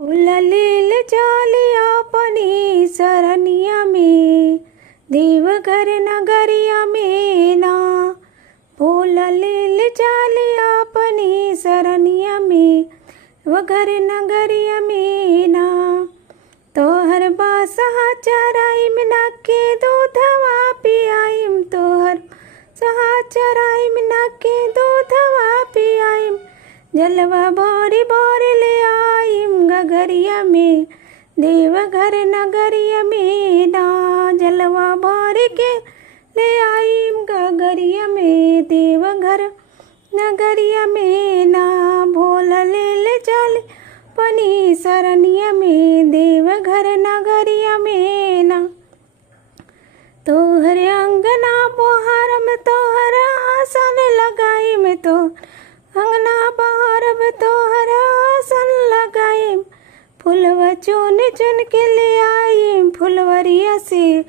उललेल चालिया पनी सरनिया में देवघर नगरिया में ना। उललेल चालिया पनी सरनिया में वघर नगरिया में ना। तोहर बासहा चराइम नाके दूधवा पियाइम, तोहर सहा चराइम नाके दूधवा पियाइम। जलवा बोरी बोरी ले आइम गगरिया में देवघर नगरिया में ना। जलवा बोरी के ले आइम गगरिया में देवघर नगरिया में ना। भोला ले चल पनी सरनिया में देवघर नगरिया में ना। तोहर अंगना बोहारम तोहर आसन लगाई में, तो अंगना बहारब तोहर आसन लगाइम। फुलवा चुन चुन के ले आइम फुलवरिया से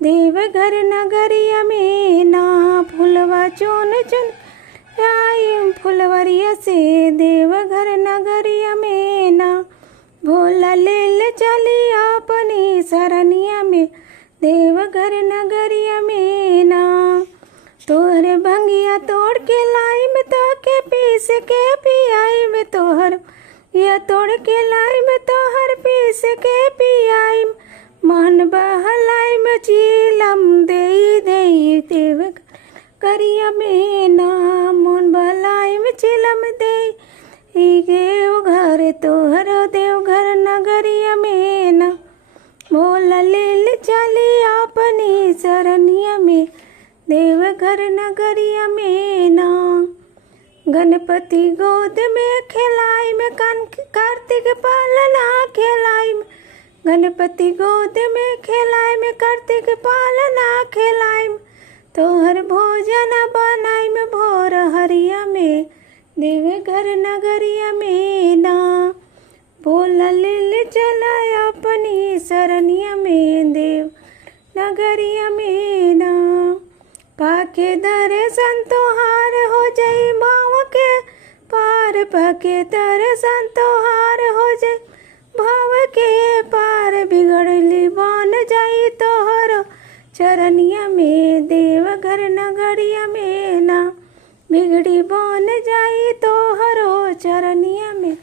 देवघर नगरिया में ना। फुलवा चुन चुन आइम फुलवरिया से देवघर नगरिया में ना। भोला ले चलिया अपनी सरनिया में देवघर नगरिया में ना। तोहर भंगिया तोड़ के लाई में तो के पीस के पियाई में, तोहर या तोड़ के लाई में तोहर पीस के पियाई। मन बहलाई में चीलम दे दे देवघर करिया में ना। मन बहलाई में चीलम दे गे घर तोहर देवघर नगरिया में ना। भोला ले चली अपनी सरनिया में देवघर नगरिया में ना। गणपति गोद में खिलाई में कार्तिक पालना खिलाई में। गणपति गोद में खिलाई में कार्तिक पालना खिलाई में। तोहर भोजन बनाई में भोर हरिया में देवघर नगरिया में ना। भोला ले चला अपनी सरनिया में देव नगरिया में ना। पाके दर्शन तोहार हो जाई भाव के पार, पाके दर्शन तोहार हो जाई भाव के पार। बिगड़ली बन जाई तोहर चरनिया में देवघर नगरिया में ना। बिगड़ी बन जाई तोहरो चरनिया में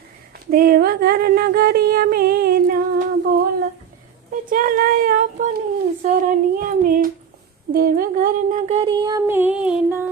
देवघर नगरिया में ना। बोला चला अपनी सरनिया में देवघर नगरिया में ना।